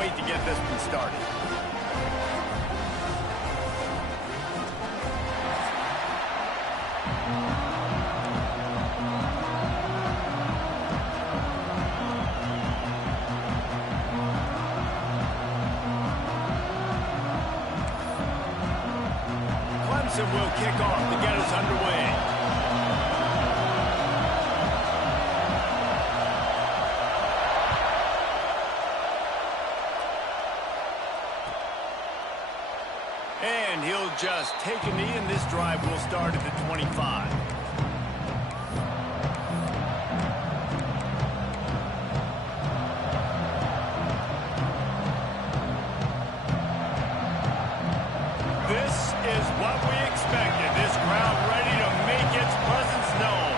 wait to get this one started. Clemson will kick off to get us underway. And he'll just take a knee, and this drive will start at the 25. This is what we expected. This crowd ready to make its presence known.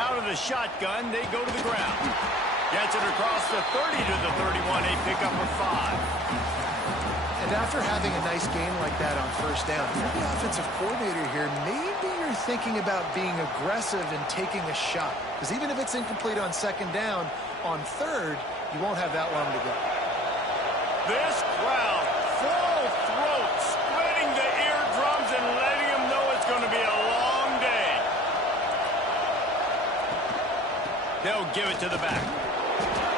Out of the shotgun, they go to the ground. Gets it across the 30 to the 31, a pickup of 5. And after having a nice game like that on first down, if you're the offensive coordinator here, maybe you're thinking about being aggressive and taking a shot. Because even if it's incomplete on second down, on third, you won't have that long to go. This crowd, full throat, splitting the eardrums and letting them know it's going to be a long day. They'll give it to the back.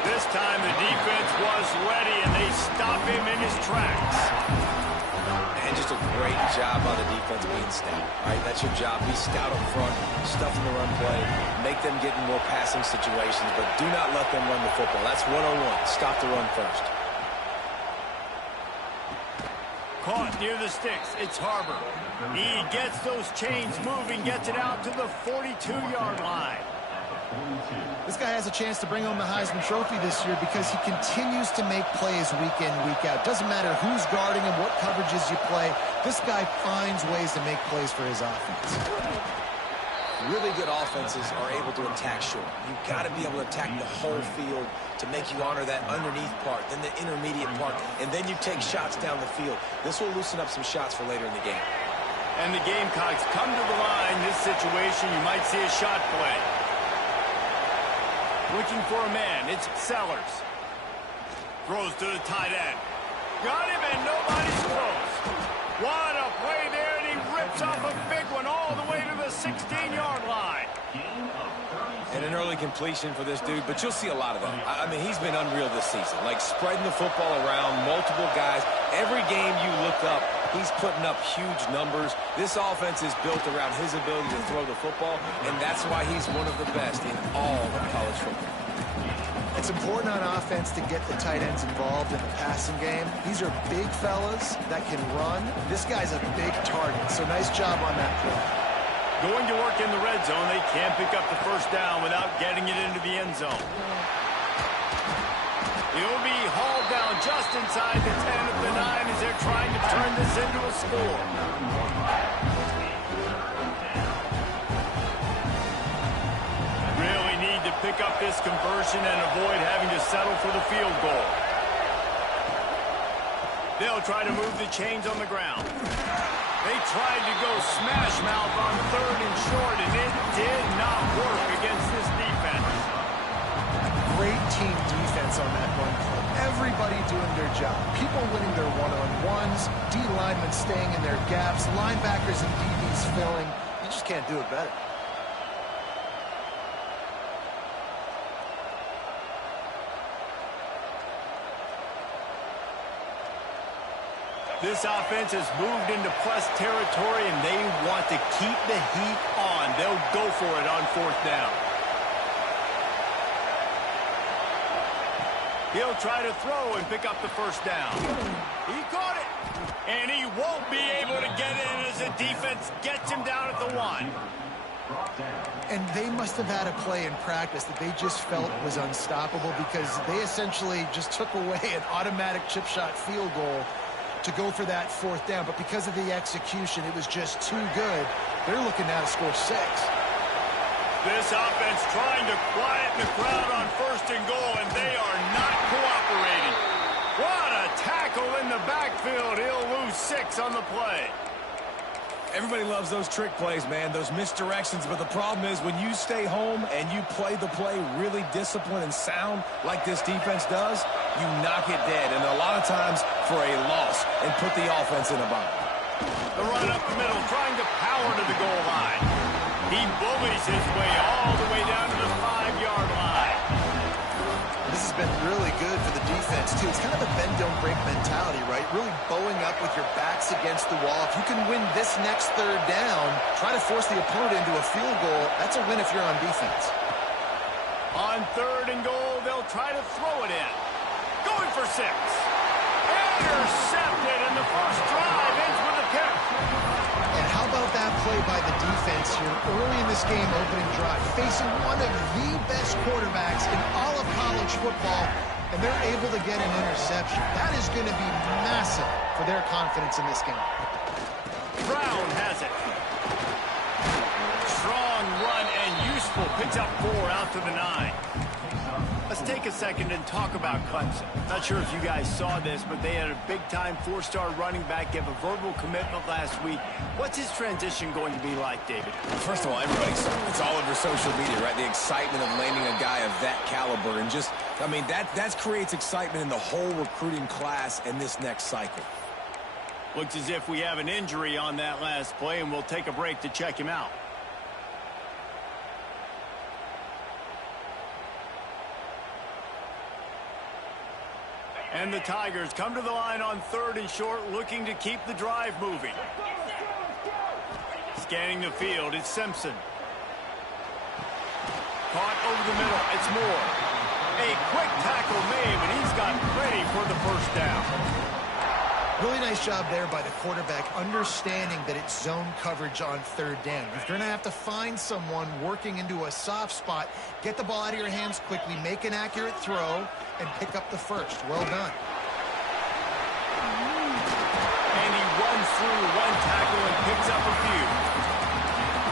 This time the defense was ready, and they stop him in his tracks. And just a great job by the defense being stout. Right? That's your job. Be stout up front, stuff in the run play, make them get in more passing situations, but do not let them run the football. That's 101. Stop the run first. Caught near the sticks. It's Harbor. He gets those chains moving, gets it out to the 42-yard line. This guy has a chance to bring home the Heisman Trophy this year because he continues to make plays week in, week out. Doesn't matter who's guarding him, what coverages you play. This guy finds ways to make plays for his offense. Really good offenses are able to attack short. You've got to be able to attack the whole field to make you honor that underneath part, then the intermediate part, and then you take shots down the field. This will loosen up some shots for later in the game. And the Gamecocks come to the line. This situation, you might see a shot play. Looking for a man, it's Sellers. Throws to the tight end. Got him, and nobody's close. What a play there, and he rips off a big one all the way to the 16-yard line. And an early completion for this dude, but you'll see a lot of them. I mean, he's been unreal this season, like spreading the football around, multiple guys. Every game you look up, he's putting up huge numbers. This offense is built around his ability to throw the football, and that's why he's one of the best in all of college football. It's important on offense to get the tight ends involved in the passing game. These are big fellas that can run. This guy's a big target, so nice job on that play. Going to work in the red zone, they can't pick up the first down without getting it into the end zone. He'll be hauled down just inside the 10 of the 9 as they're trying to turn this into a score. Really need to pick up this conversion and avoid having to settle for the field goal. They'll try to move the chains on the ground. They tried to go smash mouth on third and short, and it did not work against this defense. Great team defense on that run play. Everybody doing their job. People winning their one-on-ones, D linemen staying in their gaps, linebackers and DBs filling. You just can't do it better. This offense has moved into plus territory, and they want to keep the heat on. They'll go for it on fourth down. He'll try to throw and pick up the first down. He caught it, and he won't be able to get in as the defense gets him down at the 1. And they must have had a play in practice that they just felt was unstoppable because they essentially just took away an automatic chip shot field goal to go for that fourth down. But because of the execution, it was just too good. They're looking now to score 6. This offense trying to quiet the crowd on first and goal, and they are not cooperating. What a tackle in the backfield. He'll lose 6 on the play. Everybody loves those trick plays, man, those misdirections. But the problem is when you stay home and you play the play really disciplined and sound like this defense does, You knock it dead, and a lot of times for a loss, and put the offense in a bind. The run up the middle, trying to power to the goal line. He bullies his way all the way down to the 5-yard line. This has been really good for the defense, too. It's kind of a bend-don't-break mentality, right? Really bowing up with your backs against the wall. If you can win this next third down, try to force the opponent into a field goal. That's a win if you're on defense. On 3rd and goal, they'll try to throw it in. Going for 6. Intercepted, and the first drive ends with a pick. And how about that play by the defense here early in this game, opening drive, facing one of the best quarterbacks in all of college football, and they're able to get an interception. That is going to be massive for their confidence in this game. Brown has it. Strong run and useful. Picks up 4 out to the 9. Let's take a second and talk about Clemson. Not sure if you guys saw this, but they had a big-time 4-star running back give a verbal commitment last week. What's his transition going to be like, David? First of all, it's all over social media, right? The excitement of landing a guy of that caliber, and just, I mean, that creates excitement in the whole recruiting class in this next cycle. Looks as if we have an injury on that last play, and we'll take a break to check him out. And the Tigers come to the line on 3rd and short, looking to keep the drive moving. Scanning the field, it's Simpson. Caught over the middle, it's Moore. A quick tackle made, and he's got ready for the first down. Really nice job there by the quarterback, understanding that it's zone coverage on 3rd down. You're going to have to find someone working into a soft spot, get the ball out of your hands quickly, make an accurate throw, and pick up the first. Well done. And he runs through one tackle and picks up a few.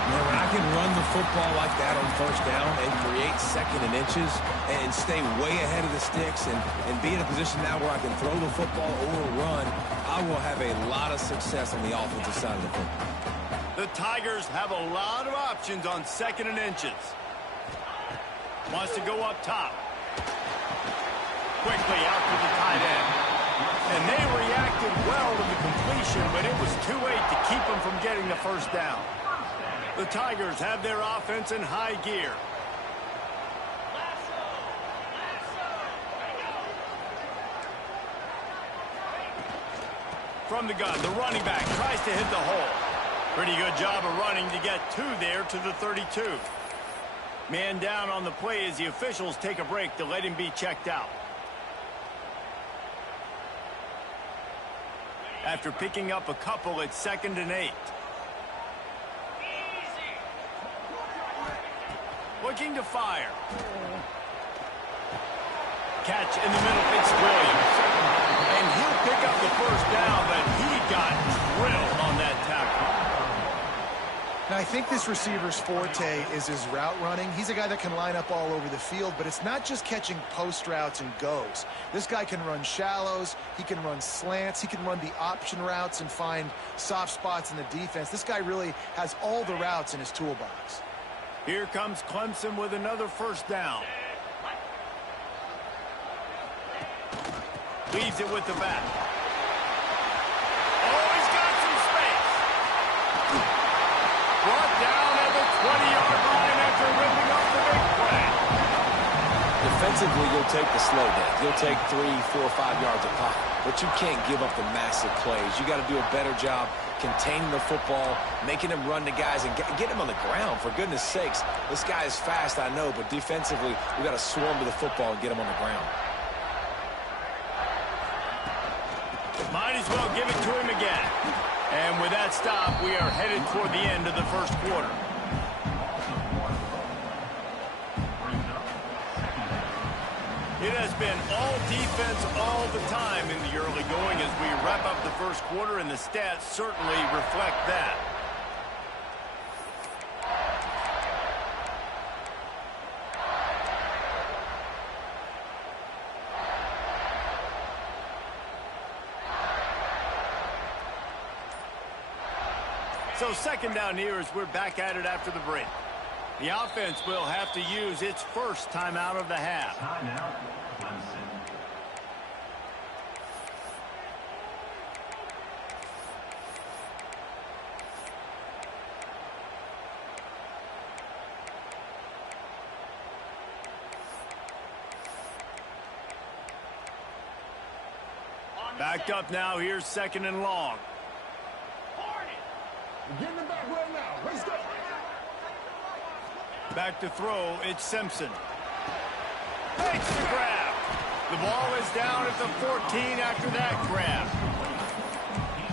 Now, when I can run the football like that on 1st down and create 2nd and inches and stay way ahead of the sticks and be in a position now where I can throw the football or run, I will have a lot of success on the offensive side of the football. The Tigers have a lot of options on 2nd and inches. Wants to go up top. Quickly out to the tight end. And they reacted well to the completion, but it was too late to keep them from getting the first down. The Tigers have their offense in high gear. From the gun, the running back tries to hit the hole. Pretty good job of running to get 2 there to the 32. Man down on the play as the officials take a break to let him be checked out. After picking up a couple at 2nd and 8. Looking to fire. Catch in the middle, it's Williams. And he'll pick up the first down, but he got drilled on that tackle. Now, I think this receiver's forte is his route running. He's a guy that can line up all over the field, but it's not just catching post routes and goes. This guy can run shallows, he can run slants, he can run the option routes and find soft spots in the defense. This guy really has all the routes in his toolbox. Here comes Clemson with another first down. Leaves it with the back. Oh, he's got some space. Brought down at the 20-yard line after ripping off the big play. Defensively, you'll take the slow down. You'll take 3, 4, 5 yards of pocket. But you can't give up the massive plays. You got to do a better job containing the football, making him run to guys, and get him on the ground. For goodness sakes, this guy is fast, I know, but defensively, we got to swarm to the football and get him on the ground. Might as well give it to him again. And with that stop, we are headed toward the end of the first quarter. It has been all defense all the time in the early going as we wrap up the first quarter, and the stats certainly reflect that. So 2nd down here as we're back at it after the break. The offense will have to use its first timeout of the half. Backed up now. Here's 2nd and long. We're getting it back right now. Let's go. Back to throw. It's Simpson. Makes the grab. The ball is down at the 14 after that grab.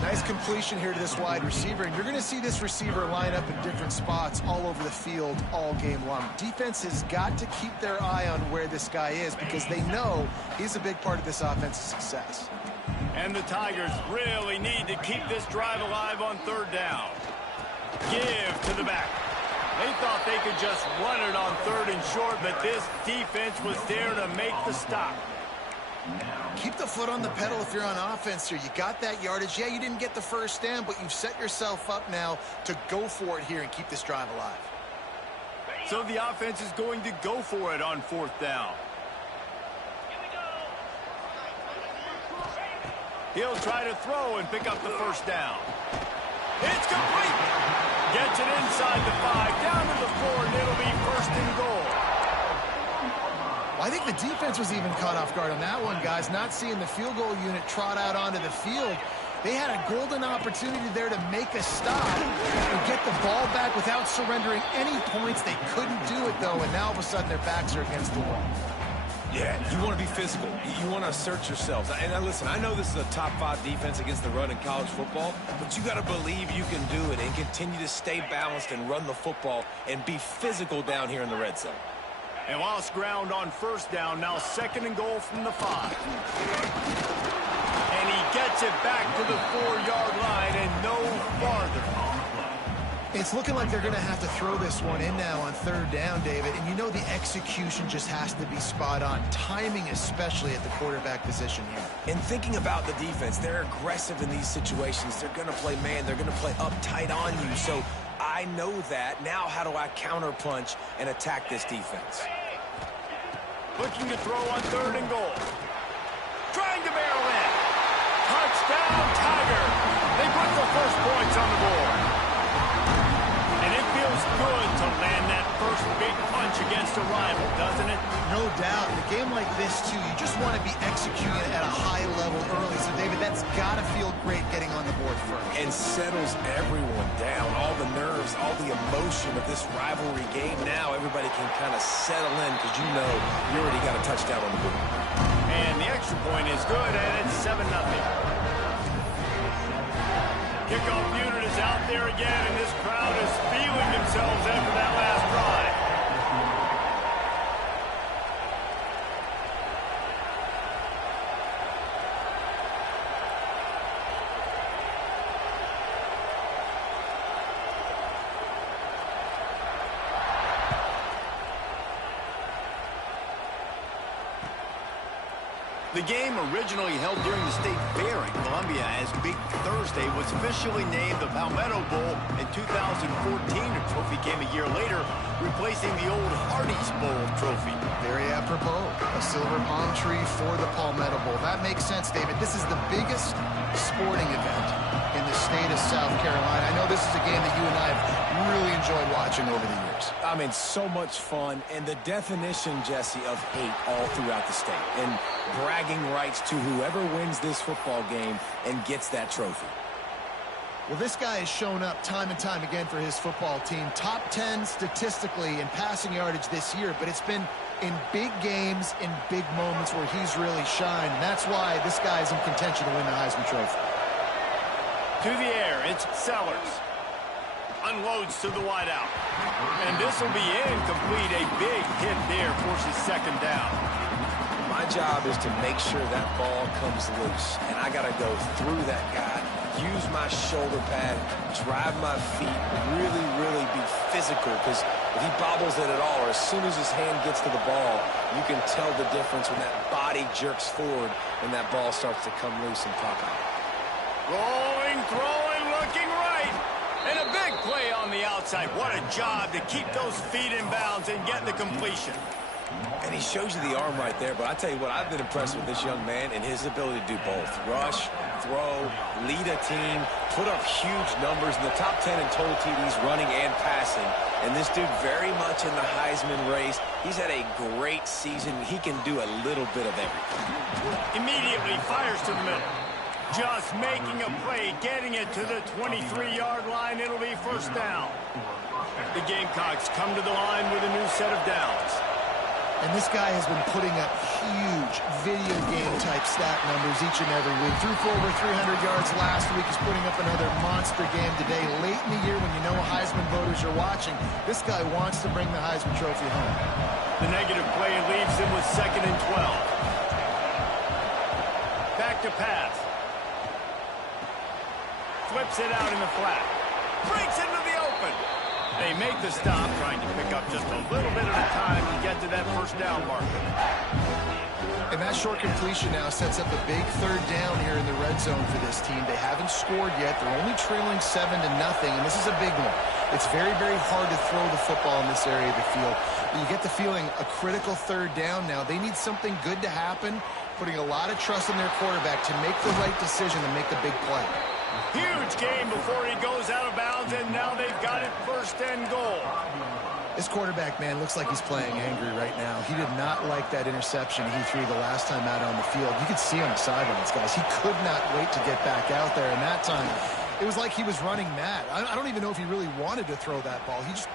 Nice completion here to this wide receiver, and you're going to see this receiver line up in different spots all over the field all game long. Defense has got to keep their eye on where this guy is because they know he's a big part of this offense's success. And the Tigers really need to keep this drive alive on 3rd down. Give to the back. They thought they could just run it on 3rd and short, but this defense was there to make the stop. Keep the foot on the pedal if you're on offense here. You got that yardage. Yeah, you didn't get the 1st down, but you've set yourself up now to go for it here and keep this drive alive. So the offense is going to go for it on 4th down. He'll try to throw and pick up the 1st down. It's complete. Gets it inside the 5, down to the 4, and it'll be 1st and goal. I think the defense was even caught off guard on that one, guys. Not seeing the field goal unit trot out onto the field. They had a golden opportunity there to make a stop and get the ball back without surrendering any points. They couldn't do it, though, and now all of a sudden their backs are against the wall. Yeah, you want to be physical. You want to assert yourselves. And now listen, I know this is a top 5 defense against the run in college football, but you got to believe you can do it and continue to stay balanced and run the football and be physical down here in the red zone. And lost ground on 1st down, now 2nd and goal from the 5. And he gets it back to the 4-yard line and no farther. It's looking like they're going to have to throw this one in now on 3rd down, David. And you know the execution just has to be spot on. Timing especially at the quarterback position here. And thinking about the defense, they're aggressive in these situations. They're going to play man. They're going to play up tight on you. So I know that. Now how do I counterpunch and attack this defense? Looking to throw on 3rd and goal. Trying to barrel in. Touchdown, Tiger. They put the 1st points on the board. And it feels good to land that first big punch against a rival, doesn't it? No doubt. In a game like this, too, you just want to be executing at a high level early. So, David, that's got to feel great getting on the board first. And settles everyone down. All the nerves, all the emotion of this rivalry game. Now everybody can kind of settle in because you know you already got a touchdown on the board. And the extra point is good, and it's 7-0. Kickoff unit is out there again, and this crowd is feeling themselves after that last drive. The game, originally held during the State Fair in Columbia as Big Thursday, was officially named the Palmetto Bowl in 2014. The trophy came a year later, replacing the old Hardee's Bowl trophy. Very apropos. A silver palm tree for the Palmetto Bowl. That makes sense, David. This is the biggest sporting event in the state of South Carolina. I know this is a game that you and I have really enjoyed watching over the years. I mean, so much fun, and the definition, Jesse, of hate all throughout the state. And bragging rights to whoever wins this football game and gets that trophy. Well, this guy has shown up time and time again for his football team. Top 10 statistically in passing yardage this year, but it's been in big games, in big moments where he's really shined. And that's why this guy is in contention to win the Heisman Trophy. To the air, it's Sellers. Unloads to the wideout. And this will be incomplete. A big hit there forces 2nd down. My job is to make sure that ball comes loose. And I got to go through that guy, use my shoulder pad, drive my feet, really be physical. Because if he bobbles it at all, or as soon as his hand gets to the ball, you can tell the difference when that body jerks forward and that ball starts to come loose and pop out. Rolling, throwing, looking right. And a big play on the outside. What a job to keep those feet in bounds and get the completion. And he shows you the arm right there, but I tell you what, I've been impressed with this young man and his ability to do both. Rush, throw, lead a team, put up huge numbers in the top 10 in total TDs running and passing. And this dude very much in the Heisman race. He's had a great season. He can do a little bit of everything. Immediately fires to the middle. Just making a play, getting it to the 23-yard line. It'll be first down. The Gamecocks come to the line with a new set of downs. And this guy has been putting up huge video game-type stat numbers each and every week. Threw for over 300 yards last week. He's putting up another monster game today. Late in the year when you know Heisman voters are watching, this guy wants to bring the Heisman Trophy home. The negative play leaves him with 2nd and 12. Back to pass. Flips it out in the flat. Breaks into the open. They make the stop, trying to pick up just a little bit at a time to get to that first down marker. And that short completion now sets up a big third down here in the red zone for this team. They haven't scored yet. They're only trailing 7-0, and this is a big one. It's very, very hard to throw the football in this area of the field. But you get the feeling a critical third down now. They need something good to happen, putting a lot of trust in their quarterback to make the right decision and make the big play. Huge game before he goes out of bounds, and now they've got it 1st and goal. This quarterback, man, looks like he's playing angry right now. He did not like that interception he threw the last time out on the field. You could see on the sidelines, guys. He could not wait to get back out there, and that time it was like he was running mad. I don't even know if he really wanted to throw that ball. He's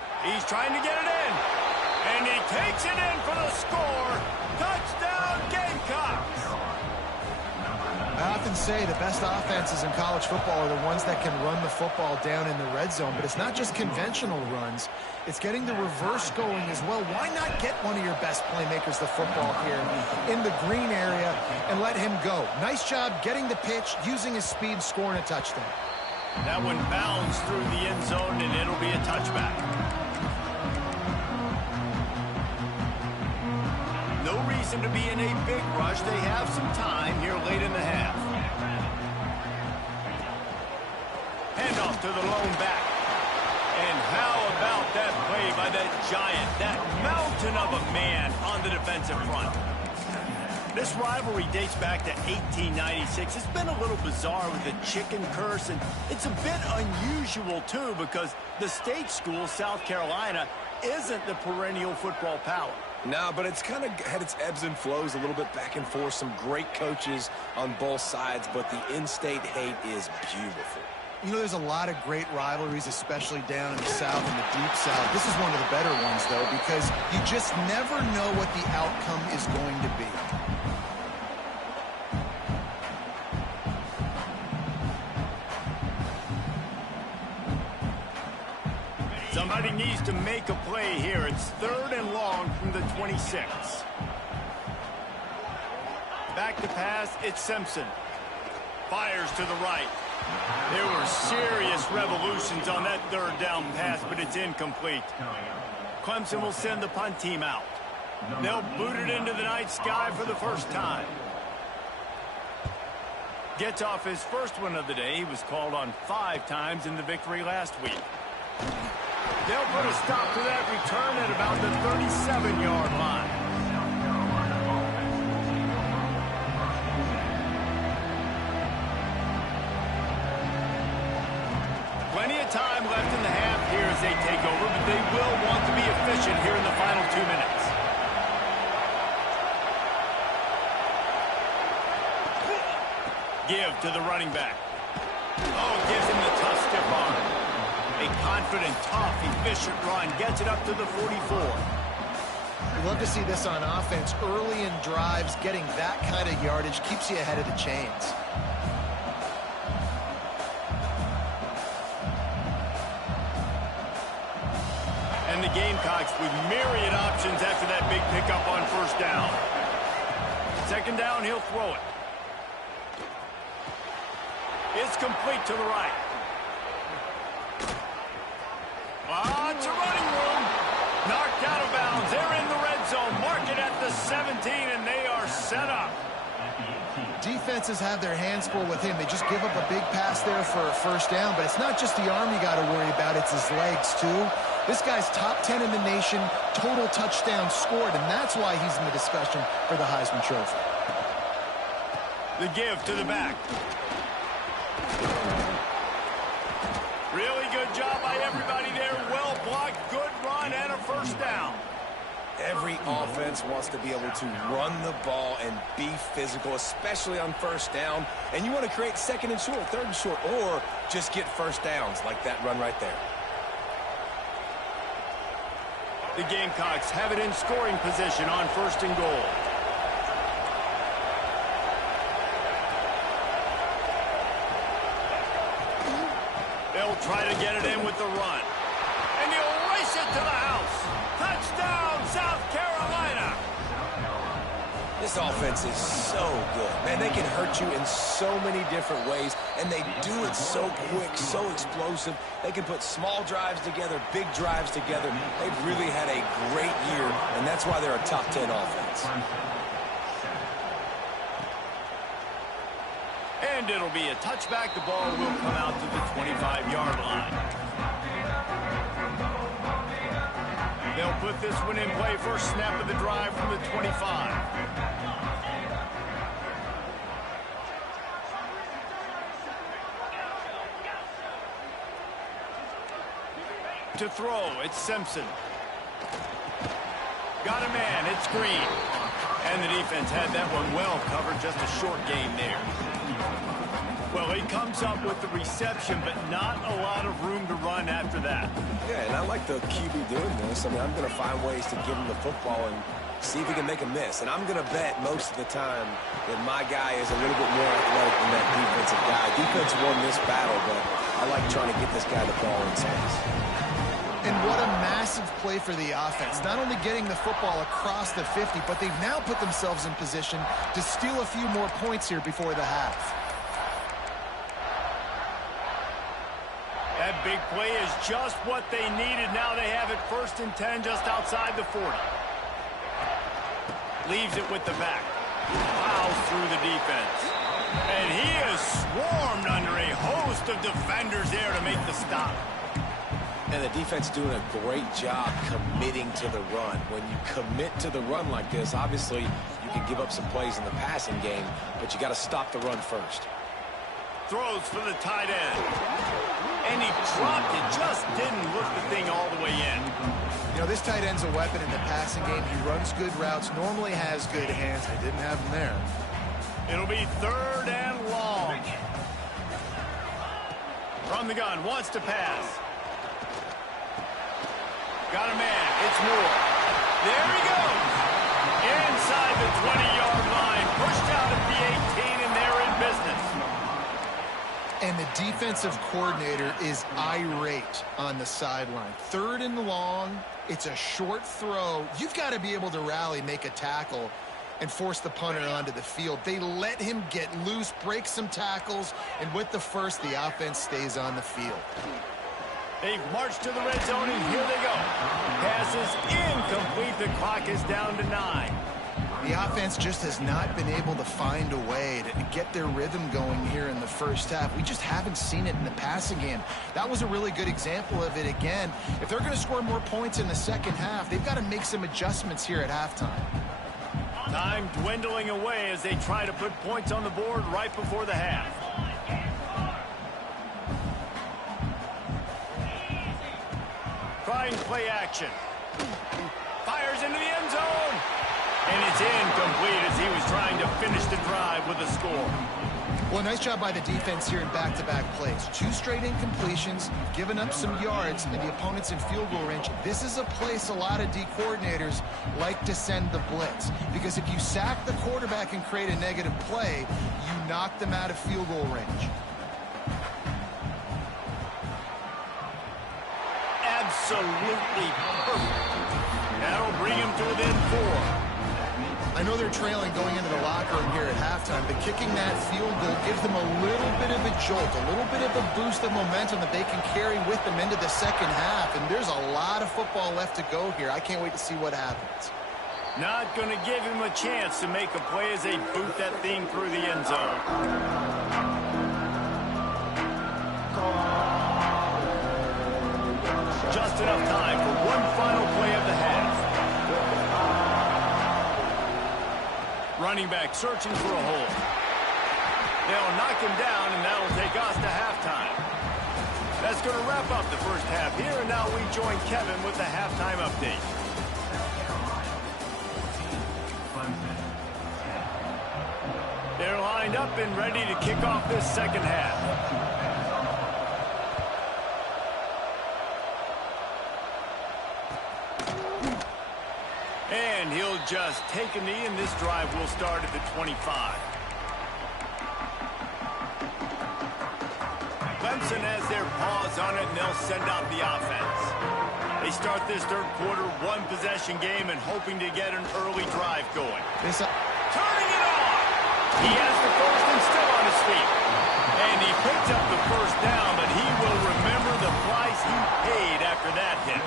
trying to get it in, and he takes it in for the score. Touchdown, Gamecocks! I often say the best offenses in college football are the ones that can run the football down in the red zone, but it's not just conventional runs. It's getting the reverse going as well. Why not get one of your best playmakers the football here in the green area and let him go? Nice job getting the pitch, using his speed, scoring a touchdown. That one bounds through the end zone, and it'll be a touchback. No reason to be in a big rush. They have some time here late in the half. Handoff to the lone back. And how about that play by that giant, that mountain of a man on the defensive front? This rivalry dates back to 1896. It's been a little bizarre with the chicken curse, and it's a bit unusual, too, because the state school, South Carolina, isn't the perennial football power. No, but it's kind of had its ebbs and flows a little bit back and forth. Some great coaches on both sides, but the in-state hate is beautiful. You know, there's a lot of great rivalries, especially down in the South and the Deep South. This is one of the better ones, though, because you just never know what the outcome is going to be. Somebody needs to make a play here. It's 3rd and long from the 26. Back to pass, it's Simpson. Fires to the right. There were serious revolutions on that 3rd down pass, but it's incomplete. Clemson will send the punt team out. They'll boot it into the night sky for the first time. Gets off his first one of the day. He was called on 5 times in the victory last week. They'll put a stop to that return at about the 37-yard line. Plenty of time left in the half here as they take over, but they will want to be efficient here in the final 2 minutes. Give to the running back. Oh, gives him the tough stiff arm. A confident, tough, efficient run gets it up to the 44. We love to see this on offense. Early in drives, getting that kind of yardage keeps you ahead of the chains. And the Gamecocks with myriad options after that big pickup on 1st down. 2nd down, he'll throw it. It's complete to the right. It's a running room. Knocked out of bounds. They're in the red zone. Mark it at the 17, and they are set up. Defenses have their hands full with him. They just give up a big pass there for a 1st down, but it's not just the arm you got to worry about. It's his legs, too. This guy's top 10 in the nation, total touchdowns scored, and that's why he's in the discussion for the Heisman Trophy. The give to the back. Really good job by everybody there. Well blocked, good run, and a 1st down. Every offense wants to be able to run the ball and be physical, especially on first down. And you want to create second and short, third and short, or just get first downs like that run right there. The Gamecocks have it in scoring position on first and goal. They'll try to get it in with the run. And he'll race it to the house. Touchdown, South Carolina. This offense is so good. Man, they can hurt you in so many different ways, and they do it so quick, so explosive. They can put small drives together, big drives together. They've really had a great year, and that's why they're a top 10 offense. And it'll be a touchback. The ball will come out to the 25-yard line. They'll put this one in play. First snap of the drive from the 25. To throw, it's Simpson. Got a man, it's Green. And the defense had that one well covered, just a short gain there. Well, he comes up with the reception, but not a lot of room to run after that. Yeah, and I like the QB doing this. I mean, I'm going to find ways to give him the football and see if he can make a miss. And I'm going to bet most of the time that my guy is a little bit more athletic than that defensive guy. Defense won this battle, but I like trying to get this guy the ball in space. And what a massive play for the offense. Not only getting the football across the 50, but they've now put themselves in position to steal a few more points here before the half. That big play is just what they needed. Now they have it first and 10 just outside the 40. Leaves it with the back. Plows through the defense. And he is swarmed under a host of defenders there to make the stop. And the defense doing a great job committing to the run. When you commit to the run like this, obviously you can give up some plays in the passing game, but you got to stop the run first. Throws for the tight end. And he dropped it, just didn't look the thing all the way in. You know, this tight end's a weapon in the passing game. He runs good routes, normally has good hands. They didn't have him there. It'll be third and long. From the gun, wants to pass. Got a man, it's Moore. There he goes. Inside the 20-yard line, pushed out at the 18, and they're in business. And the defensive coordinator is irate on the sideline. Third and long, it's a short throw. You've got to be able to rally, make a tackle, and force the punter onto the field. They let him get loose, break some tackles, and with the first, the offense stays on the field. They've marched to the red zone, and here they go. Pass is incomplete. The clock is down to 9. The offense just has not been able to find a way to get their rhythm going here in the first half. We just haven't seen it in the passing game. That was a really good example of it again. If they're going to score more points in the second half, they've got to make some adjustments here at halftime. Time dwindling away as they try to put points on the board right before the half. Trying play action. Fires into the end zone. And it's incomplete as he was trying to finish the drive with a score. Well, nice job by the defense here in back-to-back plays. 2 straight incompletions, giving up some yards, and the opponent's in field goal range. This is a place a lot of D coordinators like to send the blitz, because if you sack the quarterback and create a negative play, you knock them out of field goal range. Absolutely perfect. That'll bring him to within 4. I know they're trailing going into the locker room here at halftime, but kicking that field goal gives them a little bit of a jolt, a little bit of a boost of momentum that they can carry with them into the second half. And there's a lot of football left to go here. I can't wait to see what happens. Not going to give him a chance to make a play as they boot that thing through the end zone. Just enough time for one final play of the half. Running back searching for a hole. They'll knock him down, and that'll take us to halftime. That's going to wrap up the first half here, and now we join Kevin with the halftime update. lined up and ready to kick off this second half. And he'll just take a knee, and this drive will start at the 25. Clemson has their paws on it, and they'll send out the offense. They start this third quarter one-possession game and hoping to get an early drive going. Turning it on! He has the first and still on his feet. And he picks up the first down, but he will remember the price he paid after that hit.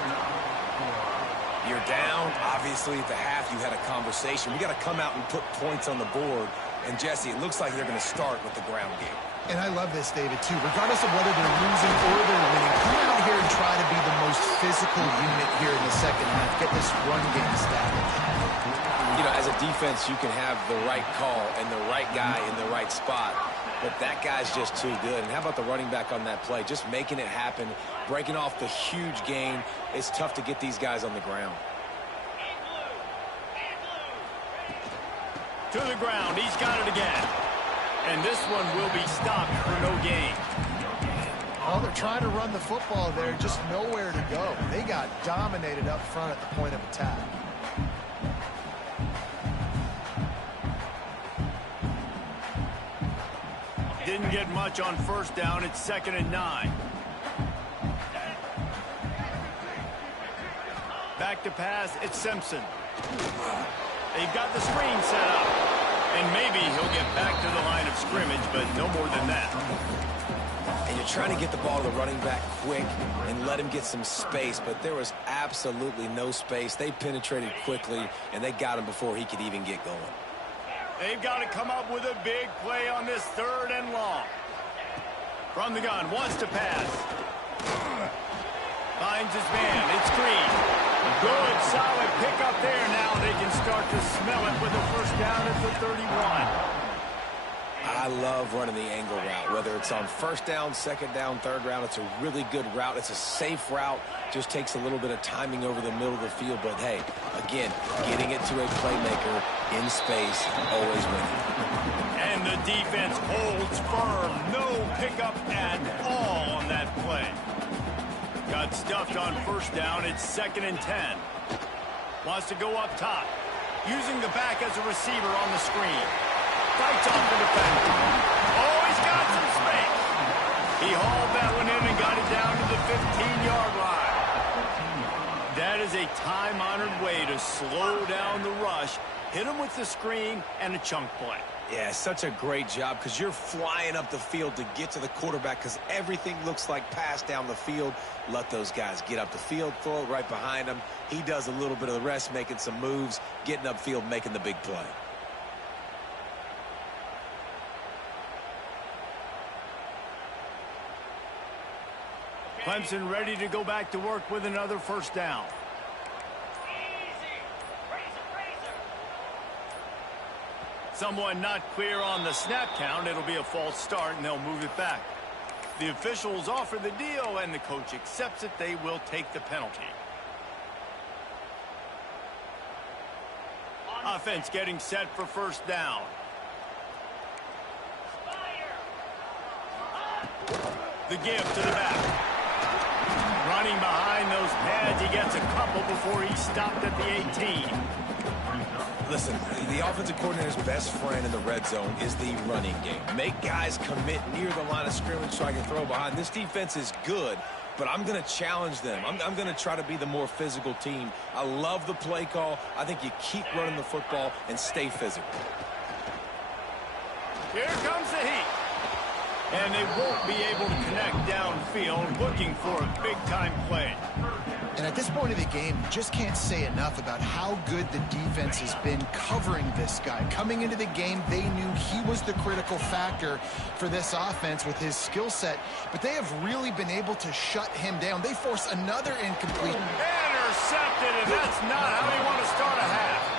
You're down. Obviously, at the half, you had a conversation. We got to come out and put points on the board. And, Jesse, it looks like they're going to start with the ground game. And I love this, David, too. Regardless of whether they're losing or they're winning, come out here and try to be the most physical unit here in the second half. Get this run game established. You know, as a defense, you can have the right call and the right guy in the right spot. But that guy's just too good. And how about the running back on that play? Just making it happen, breaking off the huge gain. It's tough to get these guys on the ground. To the ground. He's got it again. And this one will be stopped for no gain. Well, they're trying to run the football there, just nowhere to go. They got dominated up front at the point of attack. Didn't get much on first down. It's 2nd and 9. Back to pass. It's Simpson. They've got the screen set up. And maybe he'll get back to the line of scrimmage, but no more than that. And you're trying to get the ball to the running back quick and let him get some space, but there was absolutely no space. They penetrated quickly, and they got him before he could even get going. They've got to come up with a big play on this 3rd and long. From the gun, wants to pass. Finds his man. It's Green. Good, solid pickup there. Now they can start to smell it with a first down at the 31. I love running the angle route, whether it's on first down, second down, third down. It's a really good route. It's a safe route. Just takes a little bit of timing over the middle of the field. But, hey, again, getting it to a playmaker in space, always winning. And the defense holds firm. No pickup at all on that play. Got stuffed on first down. It's 2nd and 10. Wants to go up top. Using the back as a receiver on the screen. Fights off the defender. Oh, he's got some space. He hauled that one in and got it down to the 15-yard line. That is a time-honored way to slow down the rush, hit him with the screen, and a chunk play. Yeah, such a great job because you're flying up the field to get to the quarterback because everything looks like pass down the field. Let those guys get up the field, throw it right behind him. He does a little bit of the rest, making some moves, getting upfield, making the big play. Clemson ready to go back to work with another first down. Someone not clear on the snap count. It'll be a false start, and they'll move it back. The officials offer the deal, and the coach accepts it. They will take the penalty. Offense getting set for first down. The give to the back. Running behind those pads, he gets a couple before he stopped at the 18. Listen, the offensive coordinator's best friend in the red zone is the running game. Make guys commit near the line of scrimmage so I can throw behind. This defense is good, but I'm going to challenge them. I'm going to try to be the more physical team. I love the play call. I think you keep running the football and stay physical. Here comes the heat. And they won't be able to connect downfield, looking for a big-time play. And at this point of the game, you just can't say enough about how good the defense has been covering this guy. Coming into the game, they knew he was the critical factor for this offense with his skill set, but they have really been able to shut him down. They force another incomplete. Intercepted, and that's not how you want to start a half.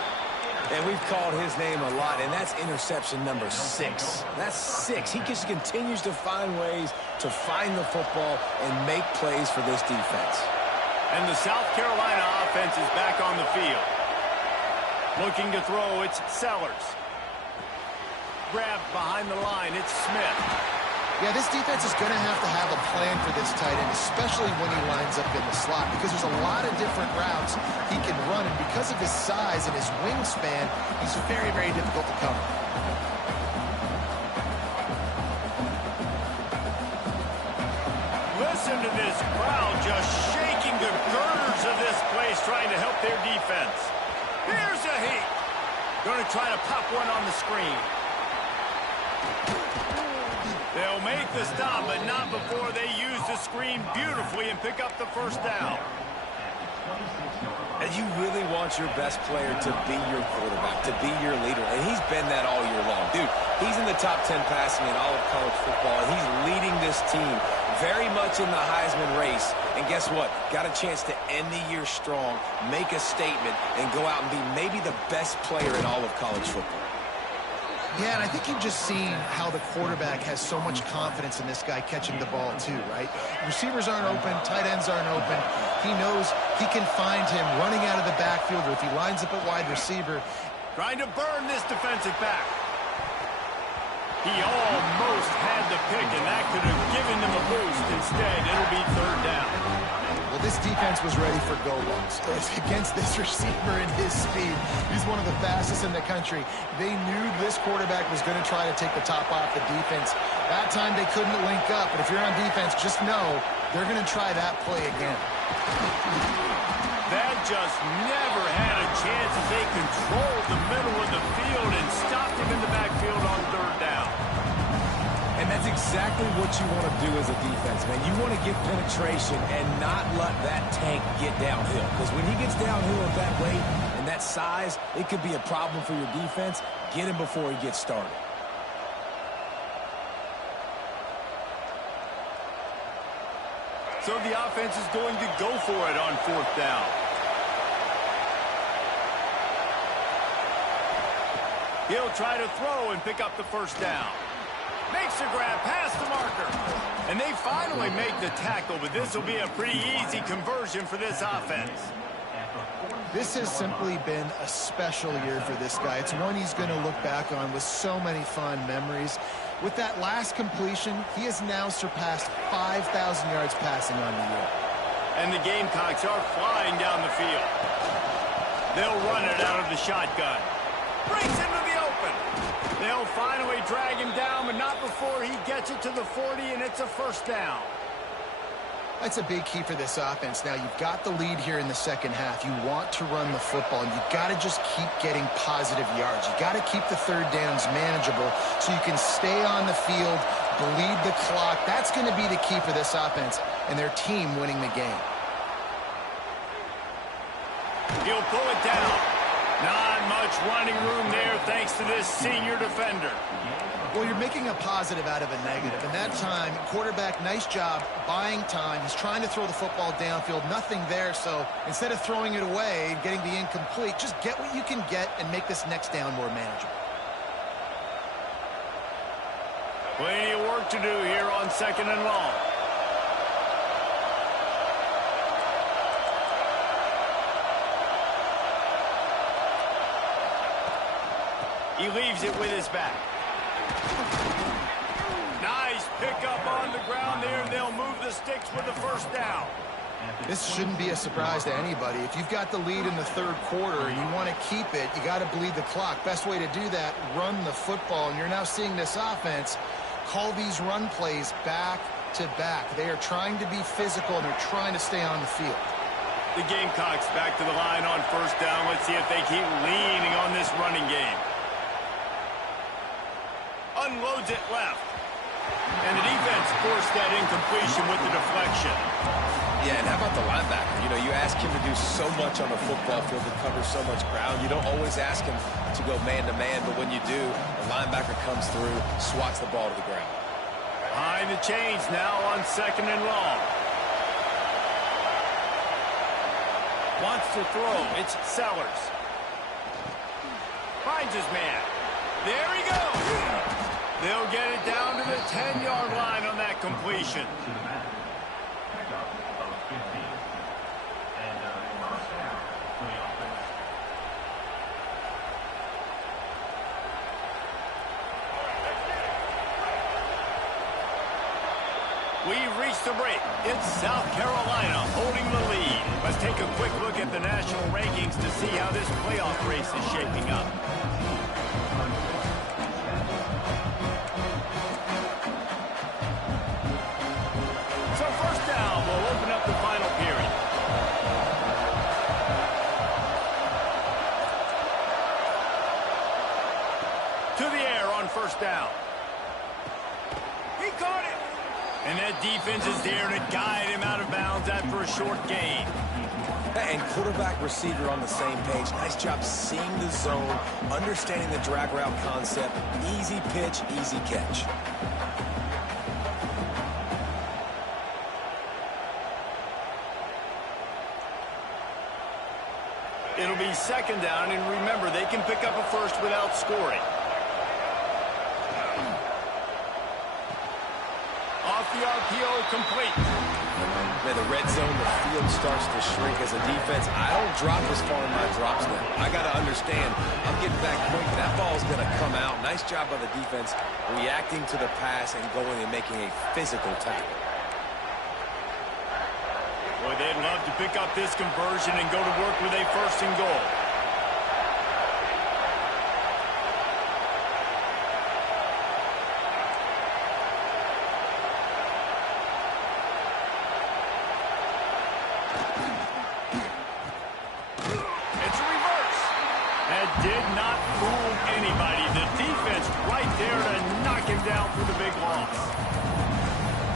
And we've called his name a lot, and that's interception number 6. That's 6. He just continues to find ways to find the football and make plays for this defense. And the South Carolina offense is back on the field. Looking to throw, it's Sellers. grab behind the line. It's Smith. Yeah, this defense is going to have a plan for this tight end, especially when he lines up in the slot, because there's a lot of different routes he can run, and because of his size and his wingspan, he's very, very difficult to cover. Listen to this crowd just shaking the girders of this place, trying to help their defense. Here's a heat. Going to try to pop one on the screen. They'll make the stop, but not before they use the screen beautifully and pick up the first down. And you really want your best player to be your quarterback, to be your leader. And he's been that all year long. Dude, he's in the top 10 passing in all of college football, and he's leading this team very much in the Heisman race. And guess what? Got a chance to end the year strong, make a statement, and go out and be maybe the best player in all of college football. Yeah, and I think you've just seen how the quarterback has so much confidence in this guy catching the ball too, right? Receivers aren't open, tight ends aren't open. He knows he can find him running out of the backfield, or if he lines up at wide receiver. Trying to burn this defensive back. He almost had the pick, and that could have given them a boost. Instead, it'll be third down. Well, this defense was ready for go balls against this receiver and his speed. He's one of the fastest in the country. They knew this quarterback was going to try to take the top off the defense. That time they couldn't link up, but if you're on defense, just know they're going to try that play again. That just never had a chance as they controlled the middle of the field and stopped him in the backfield on third down. And that's exactly what you want to do as a defense, man. You want to get penetration and not let that tank get downhill. Because when he gets downhill at that weight and that size, it could be a problem for your defense. Get him before he gets started. So the offense is going to go for it on fourth down. He'll try to throw and pick up the first down. Makes a grab past the marker. And they finally make the tackle, but this will be a pretty easy conversion for this offense. This has simply been a special year for this guy. It's one he's going to look back on with so many fond memories. With that last completion, he has now surpassed 5,000 yards passing on the year. And the Gamecocks are flying down the field. They'll run it out of the shotgun. Breaks into the open. They'll finally drag him down, but not before he gets it to the 40, and it's a first down. That's a big key for this offense. Now, you've got the lead here in the second half. You want to run the football, and you've got to just keep getting positive yards. You've got to keep the third downs manageable so you can stay on the field, bleed the clock. That's going to be the key for this offense and their team winning the game. He'll pull it down. Not much running room there thanks to this senior defender. Well, you're making a positive out of a negative. And that time, quarterback, nice job buying time. He's trying to throw the football downfield. Nothing there. So instead of throwing it away and getting the incomplete, just get what you can get and make this next down more manageable. Plenty of work to do here on second and long. He leaves it with his back. Nice pickup on the ground there, and they'll move the sticks with the first down. This shouldn't be a surprise to anybody. If you've got the lead in the third quarter and you want to keep it, you got to bleed the clock. Best way to do that, run the football. And you're now seeing this offense call these run plays back to back. They are trying to be physical, and they're trying to stay on the field. The Gamecocks back to the line on first down. Let's see if they keep leaning on this running game. Unloads it left. And the defense forced that incompletion with the deflection. Yeah, and how about the linebacker? You know, you ask him to do so much on the football field to cover so much ground. You don't always ask him to go man-to-man, but when you do, the linebacker comes through, swats the ball to the ground. Behind the chains now on second and long. Wants to throw. It's Sellers. Finds his man. There he goes. They'll get it down to the 10-yard line on that completion. We've reached the break. It's South Carolina holding the lead. Let's take a quick look at the national rankings to see how this playoff race is shaping up. So first down will open up the final period. To the air on first down. He caught it. And that defense is there to guide him out of bounds after a short gain. And quarterback receiver on the same page. Nice job seeing the zone, understanding the drag route concept. Easy pitch, easy catch. It'll be second down, and remember, they can pick up a first without scoring. Off the RPO, complete. Man, the red zone, the field starts to shrink as a defense. I don't drop as far in my drops now. I got to understand, I'm getting back quick. That ball's going to come out. Nice job by the defense reacting to the pass and going and making a physical tackle. Boy, they'd love to pick up this conversion and go to work with a first and goal. It's a reverse. That did not fool anybody. The defense right there to knock him down for the big loss.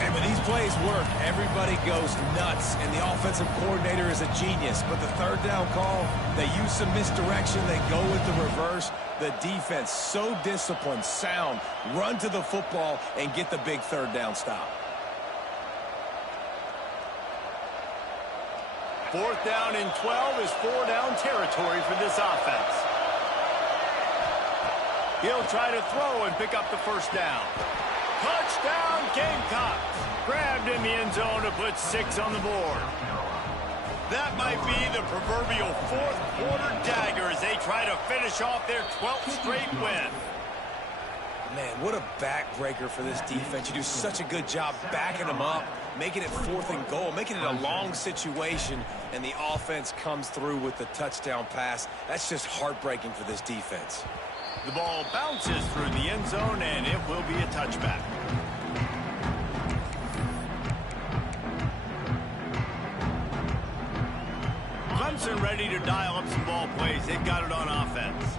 And when these plays work, everybody goes nuts, and the offensive coordinator is a genius. But the third down call, they use some misdirection. They go with the reverse. The defense, so disciplined, sound, run to the football and get the big third down stop. Fourth down and 12 is four-down territory for this offense. He'll try to throw and pick up the first down. Touchdown, Gamecocks. Grabbed in the end zone to put 6 on the board. That might be the proverbial fourth-quarter dagger as they try to finish off their 12th straight win. Man, what a backbreaker for this defense. You do such a good job backing them up, making it 4th and goal, making it a long situation, and the offense comes through with the touchdown pass. That's just heartbreaking for this defense. The ball bounces through the end zone, and it will be a touchback. Clemson ready to dial up some ball plays. They've got it on offense.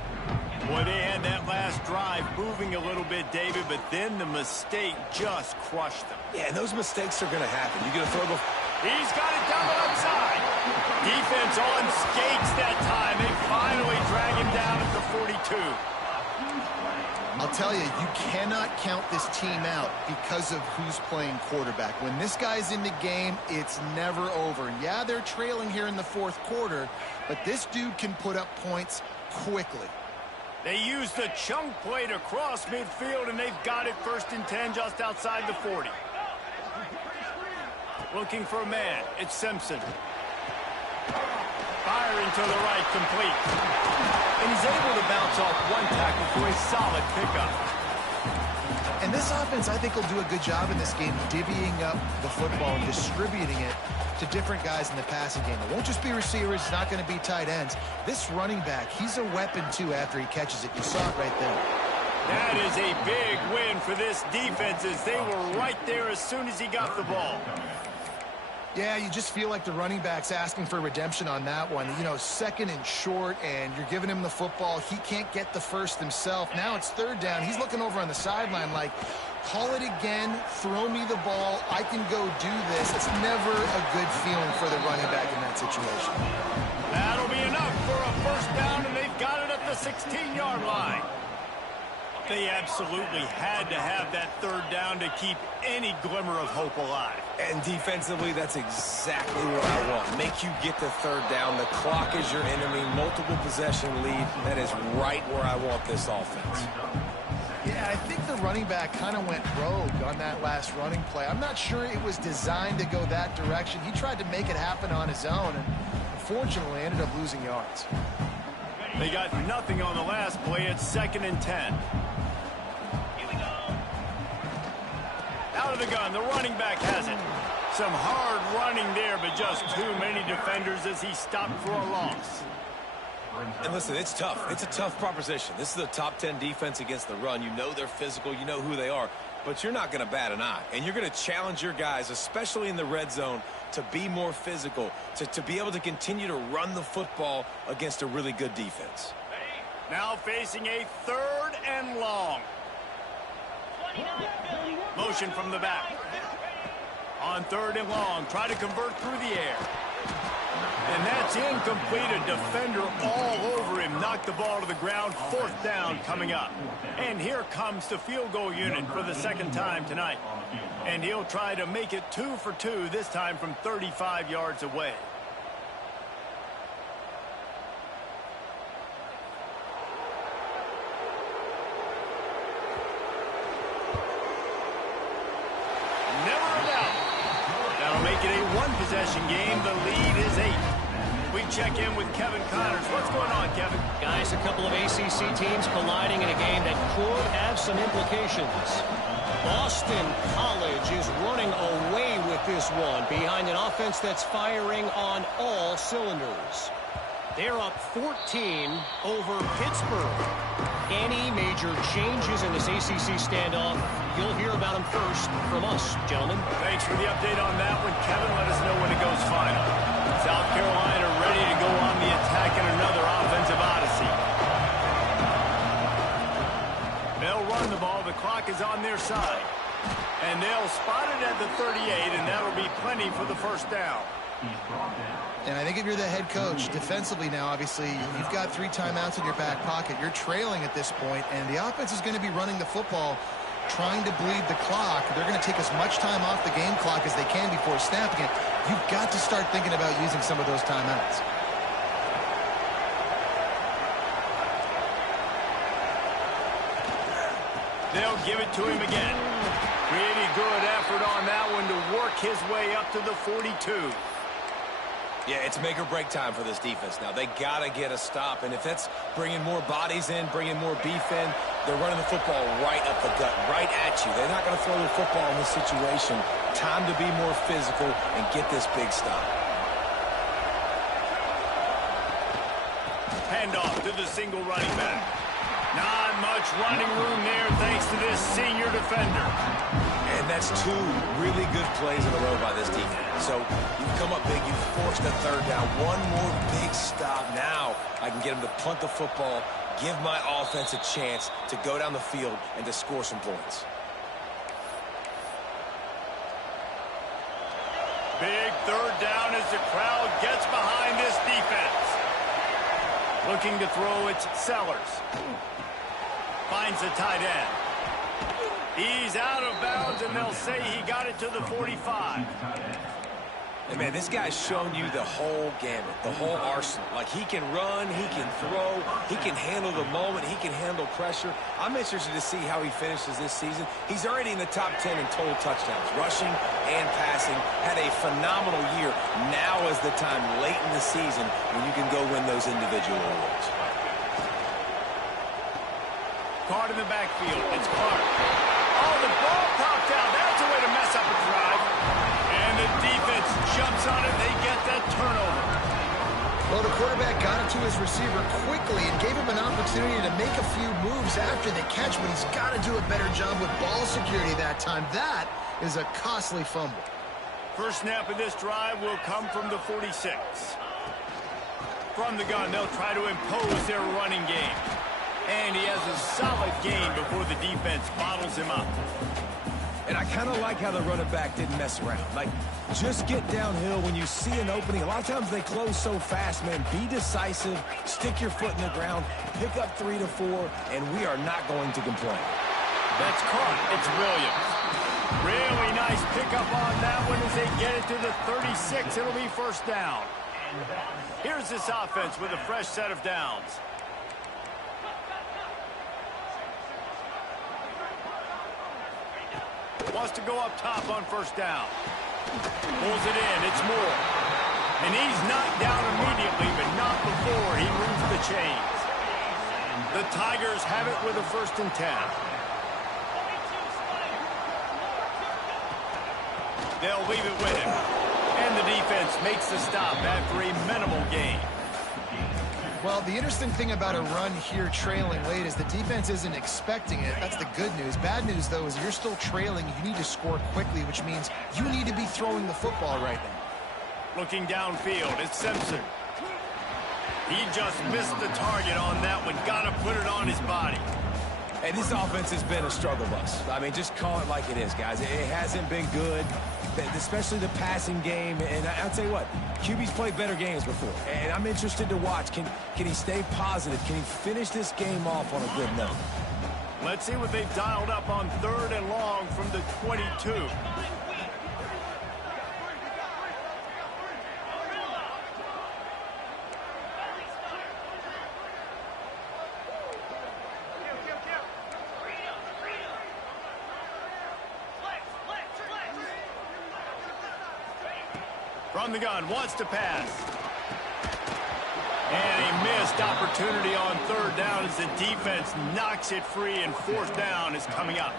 Boy, they had that last drive moving a little bit, David, but then the mistake just crushed them. Yeah, and those mistakes are going to happen. You're going to throw the... He's got it down the left side. Defense on skates that time. They finally drag him down at the 42. I'll tell you, you cannot count this team out because of who's playing quarterback. When this guy's in the game, it's never over. And yeah, they're trailing here in the 4th quarter, but this dude can put up points quickly. They use the chunk play to cross midfield, and they've got it 1st and 10 just outside the 40. Looking for a man. It's Simpson. Firing to the right, complete. And he's able to bounce off one tackle for a solid pickup. And this offense, I think, will do a good job in this game divvying up the football and distributing it to different guys in the passing game. It won't just be receivers. It's not going to be tight ends. This running back, he's a weapon, too, after he catches it. You saw it right there. That is a big win for this defense as they were right there as soon as he got the ball. Yeah, you just feel like the running back's asking for redemption on that one. You know, 2nd and short, and you're giving him the football. He can't get the first himself. Now it's 3rd down. He's looking over on the sideline like, call it again, throw me the ball, I can go do this. It's never a good feeling for the running back in that situation. That'll be enough for a first down, and they've got it at the 16-yard line. They absolutely had to have that 3rd down to keep any glimmer of hope alive. And defensively, that's exactly what I want. Make you get the 3rd down. The clock is your enemy. Multiple possession lead. That is right where I want this offense. Yeah, I think the running back kind of went rogue on that last running play. I'm not sure it was designed to go that direction. He tried to make it happen on his own, and unfortunately ended up losing yards. They got nothing on the last play. It's 2nd and 10. Out Out of the gun, the running back has it. Some hard running there, but just too many defenders as he stopped for a loss. And listen, it's tough. It's a tough proposition. This is a top 10 defense against the run. You know they're physical. You know who they are. But you're not going to bat an eye. And you're going to challenge your guys, especially in the red zone, to be more physical, to be able to continue to run the football against a really good defense. Now facing a 3rd and long. Motion from the back. On 3rd and long, try to convert through the air. And that's incomplete. A defender all over him. Knocked the ball to the ground. 4th down coming up. And here comes the field goal unit for the 2nd time tonight. And he'll try to make it 2 for 2, this time from 35 yards away. Make it a 1-possession game. The lead is 8. We check in with Kevin Connors. What's going on, Kevin? Guys, a couple of ACC teams colliding in a game that could have some implications. Boston College is running away with this one behind an offense that's firing on all cylinders. They're up 14 over Pittsburgh. Any major changes in this ACC standoff, you'll hear about them first from us, gentlemen. Thanks for the update on that one, Kevin. Let us know when it goes final. South Carolina ready to go on the attack in another offensive odyssey. They'll run the ball. The clock is on their side. And they'll spot it at the 38, and that'll be plenty for the 1st down. And I think if you're the head coach, defensively now, obviously, you've got 3 timeouts in your back pocket. You're trailing at this point, and the offense is going to be running the football, trying to bleed the clock. They're going to take as much time off the game clock as they can before snapping it. You've got to start thinking about using some of those timeouts. They'll give it to him again. Really good effort on that one to work his way up to the 42. Yeah, it's make or break time for this defense now. They got to get a stop, and if that's bringing more bodies in, bringing more beef in, they're running the football right up the gut, right at you. They're not going to throw the football in this situation. Time to be more physical and get this big stop. Handoff to the single running back. Not much running room there thanks to this senior defender. And that's 2 really good plays in a row by this defense. So you've come up big, you've forced a 3rd down. One more big stop. Now I can get them to punt the football, give my offense a chance to go down the field and to score some points. Big 3rd down as the crowd gets behind this defense. Looking to throw, it's Sellers. Finds the tight end. He's out of bounds, and they'll say he got it to the 45. And, man, this guy's shown you the whole gamut, the whole arsenal. Like, he can run, he can throw, he can handle the moment, he can handle pressure. I'm interested to see how he finishes this season. He's already in the top 10 in total touchdowns, rushing and passing. Had a phenomenal year. Now is the time late in the season when you can go win those individual awards. Card in the backfield. It's Clark. Oh, the ball popped out. That's a way to mess up a drive. And the defense jumps on it. They get that turnover. Well, the quarterback got it to his receiver quickly and gave him an opportunity to make a few moves after the catch, but he's got to do a better job with ball security that time. That is a costly fumble. First snap of this drive will come from the 46. From the gun, they'll try to impose their running game. And he has a solid game before the defense bottles him up. And I kind of like how the running back didn't mess around. Like, just get downhill when you see an opening. A lot of times they close so fast, man. Be decisive, stick your foot in the ground, pick up 3 to 4, and we are not going to complain. That's caught. It's Williams. Really nice pickup on that one as they get it to the 36. It'll be 1st down. Here's this offense with a fresh set of downs. Wants to go up top on 1st down. Pulls it in. It's Moore. And he's knocked down immediately, but not before he moves the chains. The Tigers have it with a 1st and 10. They'll leave it with him. And the defense makes the stop after a minimal gain. Well, the interesting thing about a run here trailing late is the defense isn't expecting it. That's the good news. Bad news, though, is you're still trailing. You need to score quickly, which means you need to be throwing the football right now. Looking downfield, it's Simpson. He just missed the target on that one. Got to put it on his body. Hey, this offense has been a struggle bus. I mean, just call it like it is, guys. It hasn't been good, especially the passing game. And I'll tell you what, QB's played better games before. And I'm interested to watch. Can he stay positive? Can he finish this game off on a good note? Let's see what they've dialed up on 3rd and long from the 22. From the gun, wants to pass. And a missed opportunity on 3rd down as the defense knocks it free, and 4th down is coming up.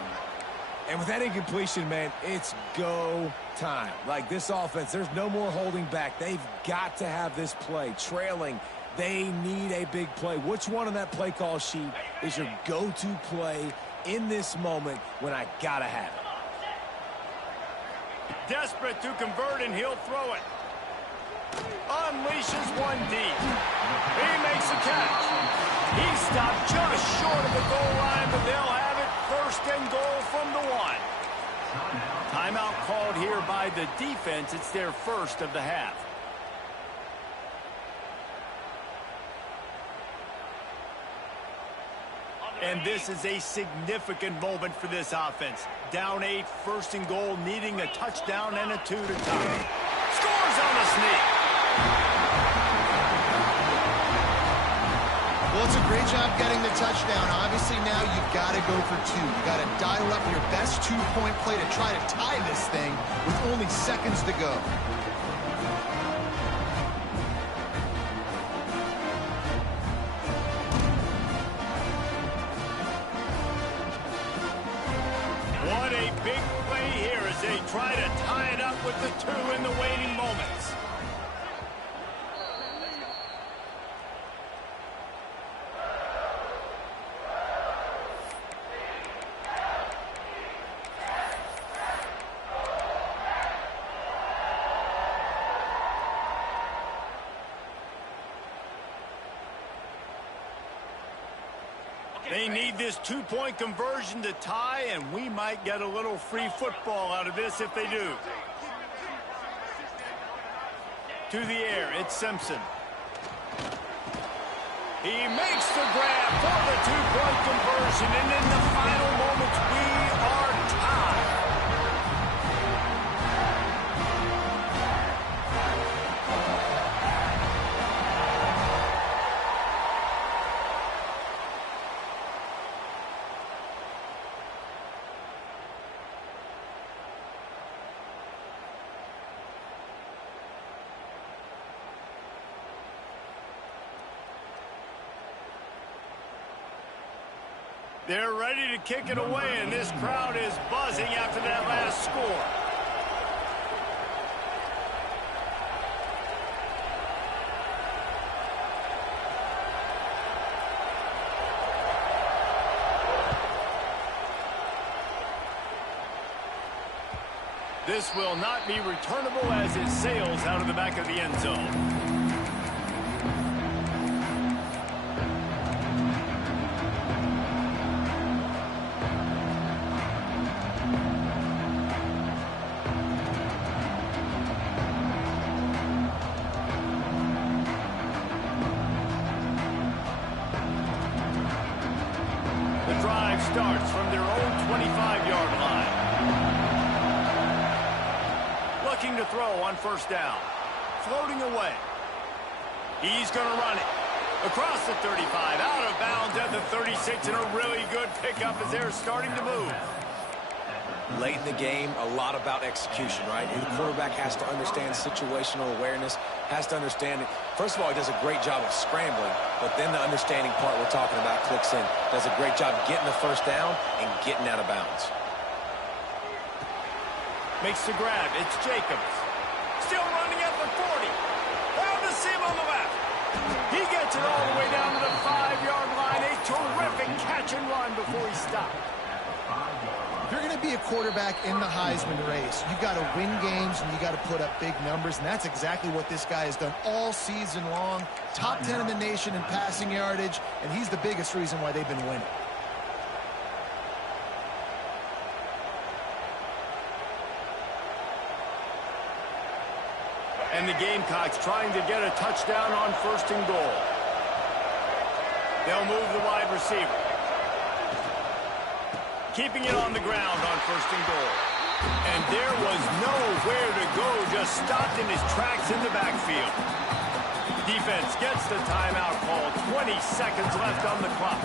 And with that incompletion, man, it's go time. Like this offense, there's no more holding back. They've got to have this play. Trailing, they need a big play. Which one on that play call sheet is your go-to play in this moment when I gotta have it? Desperate to convert, and he'll throw it. Unleashes one deep. He makes the catch. He stopped just short of the goal line, but they'll have it 1st and goal from the 1. Timeout called here by the defense. It's their 1st of the half. And this is a significant moment for this offense. Down 8, 1st and goal, needing a touchdown and a 2 to tie. Scores on the sneak. Well, it's a great job getting the touchdown. Obviously, now you've got to go for 2. You've got to dial up your best 2-point play to try to tie this thing with only seconds to go. What a big play here as they try to tie it up with the 2 in the waiting moments. They need this 2-point conversion to tie, and we might get a little free football out of this if they do. To the air, it's Simpson. He makes the grab for the 2-point conversion, and in the final moments, we are tied. They're ready to kick it away, and this crowd is buzzing after that last score. This will not be returnable as it sails out of the back of the end zone. Starts from their own 25-yard line. Looking to throw on 1st down. Floating away. He's going to run it. Across the 35, out of bounds at the 36, and a really good pickup as they're starting to move. Late in the game, a lot about execution, right? The quarterback has to understand situational awareness, has to understand it. First of all, he does a great job of scrambling, but then the understanding part we're talking about clicks in. Does a great job getting the 1st down and getting out of bounds. Makes the grab. It's Jacobs. Still running at the 40. Found the seam on the left. He gets it all the way down to the 5-yard line. A terrific catch and run before he stopped. If you're going to be a quarterback in the Heisman race, you got to win games and you got to put up big numbers, and that's exactly what this guy has done all season long. Top 10 in the nation in passing yardage, and he's the biggest reason why they've been winning. And the Gamecocks trying to get a touchdown on 1st and goal. They'll move the wide receiver. Keeping it on the ground on 1st and goal. And there was nowhere to go, just stopped in his tracks in the backfield. Defense gets the timeout called. 20 seconds left on the clock.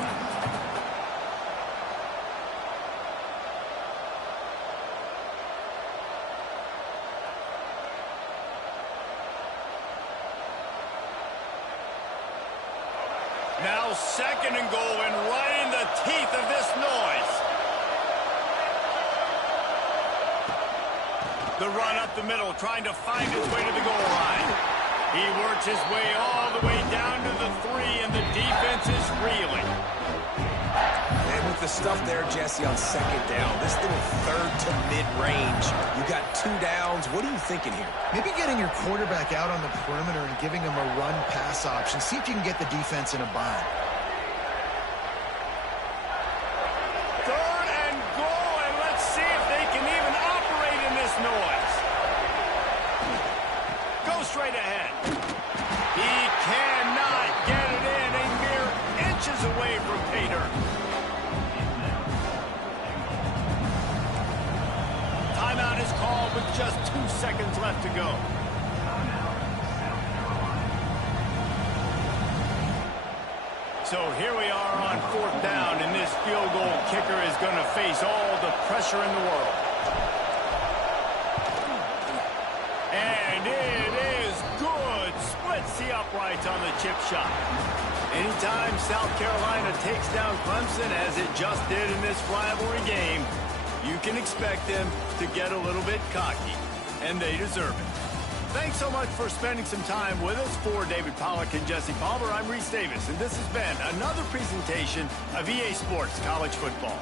Now 2nd and goal, and right in the teeth of this noise. The run up the middle, trying to find his way to the goal line. He works his way all the way down to the 3, and the defense is reeling. And with the stuff there, Jesse, on 2nd down, this little 3rd to mid-range, you got 2 downs. What are you thinking here? Maybe getting your quarterback out on the perimeter and giving him a run-pass option. See if you can get the defense in a bind. 3rd and goal, and let's see if they can even operate in this noise. Go straight ahead. He cannot get it in, a mere inches away from pay dirt. Timeout is called with just 2 seconds left to go. So here we are on 4th down, and this field goal kicker is going to face all the pressure in the world. And it is good. Splits the uprights on the chip shot. Anytime South Carolina takes down Clemson, as it just did in this rivalry game, you can expect them to get a little bit cocky, and they deserve it. Thanks so much for spending some time with us. For David Pollack and Jesse Palmer, I'm Reese Davis, and this has been another presentation of EA Sports College Football.